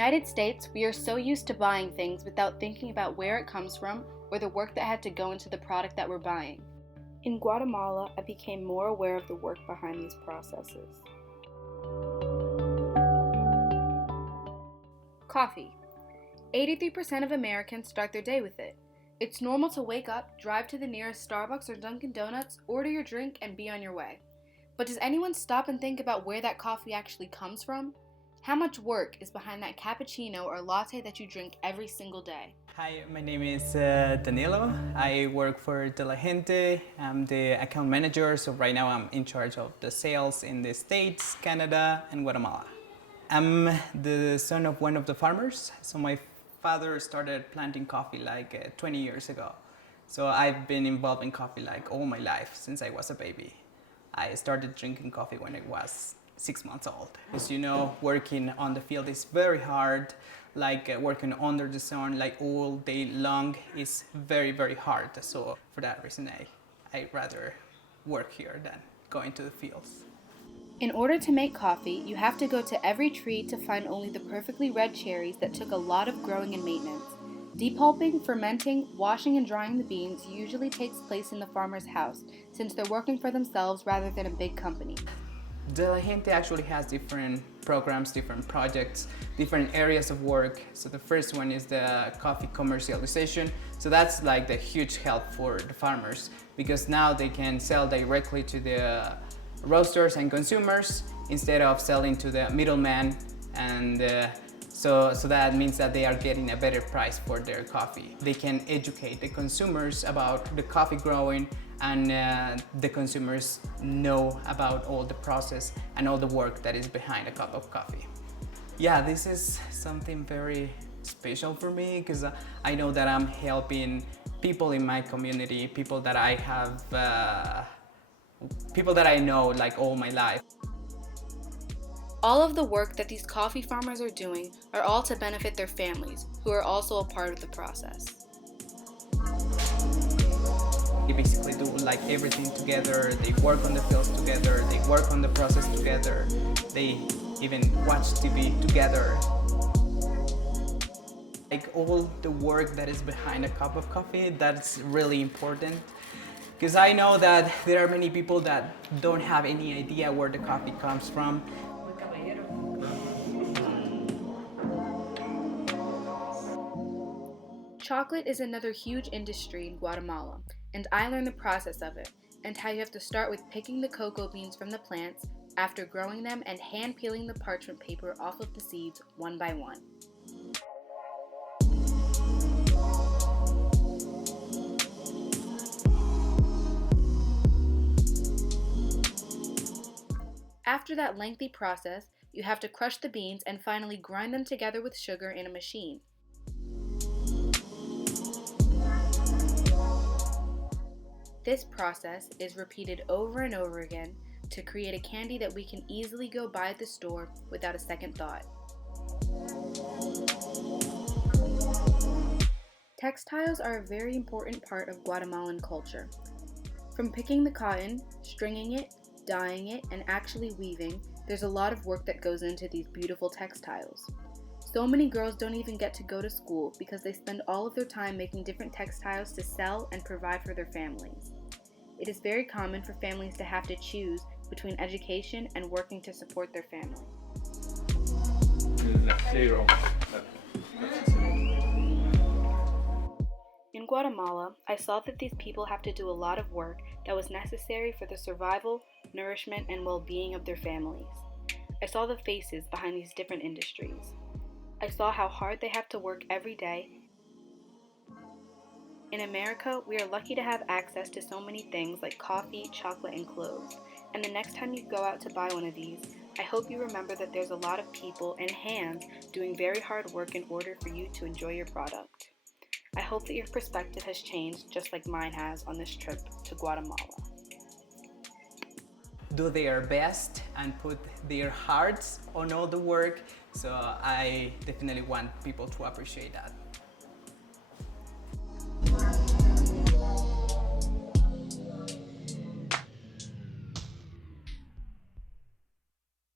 United States, we are so used to buying things without thinking about where it comes from or the work that had to go into the product that we're buying. In Guatemala, I became more aware of the work behind these processes. Coffee. 83% of Americans start their day with it. It's normal to wake up, drive to the nearest Starbucks or Dunkin' Donuts, order your drink, and be on your way. But does anyone stop and think about where that coffee actually comes from? How much work is behind that cappuccino or latte that you drink every single day? Hi, my name is Danilo. I work for De La Gente. I'm the account manager, so right now I'm in charge of the sales in the States, Canada, and Guatemala. I'm the son of one of the farmers, so my father started planting coffee like 20 years ago. So I've been involved in coffee like all my life since I was a baby. I started drinking coffee when I was 6 months old. As you know, working on the field is very hard, like working under the sun like all day long is very, very hard. So for that reason, I'd rather work here than going to the fields. In order to make coffee, you have to go to every tree to find only the perfectly red cherries that took a lot of growing and maintenance. Depulping, fermenting, washing, and drying the beans usually takes place in the farmer's house, since they're working for themselves rather than a big company. De La Gente actually has different programs, different projects, different areas of work. So the first one is the coffee commercialization. So that's like the huge help for the farmers because now they can sell directly to the roasters and consumers instead of selling to the middleman, and so that means that they are getting a better price for their coffee. They can educate the consumers about the coffee growing, and the consumers know about all the process and all the work that is behind a cup of coffee. Yeah, this is something very special for me because I know that I'm helping people in my community, people that I have people that I know like all my life. All of the work that these coffee farmers are doing are all to benefit their families, who are also a part of the process. They basically do like everything together, they work on the fields together, they work on the process together, they even watch TV together. Like all the work that is behind a cup of coffee, that's really important. Because I know that there are many people that don't have any idea where the coffee comes from. Chocolate is another huge industry in Guatemala, and I learned the process of it, and how you have to start with picking the cocoa beans from the plants, after growing them and hand peeling the parchment paper off of the seeds one by one. After that lengthy process, you have to crush the beans and finally grind them together with sugar in a machine. This process is repeated over and over again to create a candy that we can easily go buy at the store without a second thought. Textiles are a very important part of Guatemalan culture. From picking the cotton, stringing it, dyeing it, and actually weaving, there's a lot of work that goes into these beautiful textiles. So many girls don't even get to go to school because they spend all of their time making different textiles to sell and provide for their families. It is very common for families to have to choose between education and working to support their family. In Guatemala, I saw that these people have to do a lot of work that was necessary for the survival, nourishment, and well-being of their families. I saw the faces behind these different industries. I saw how hard they have to work every day. In America, we are lucky to have access to so many things like coffee, chocolate, and clothes. And the next time you go out to buy one of these, I hope you remember that there's a lot of people and hands doing very hard work in order for you to enjoy your product. I hope that your perspective has changed just like mine has on this trip to Guatemala. Do their best and put their hearts on all the work, so I definitely want people to appreciate that.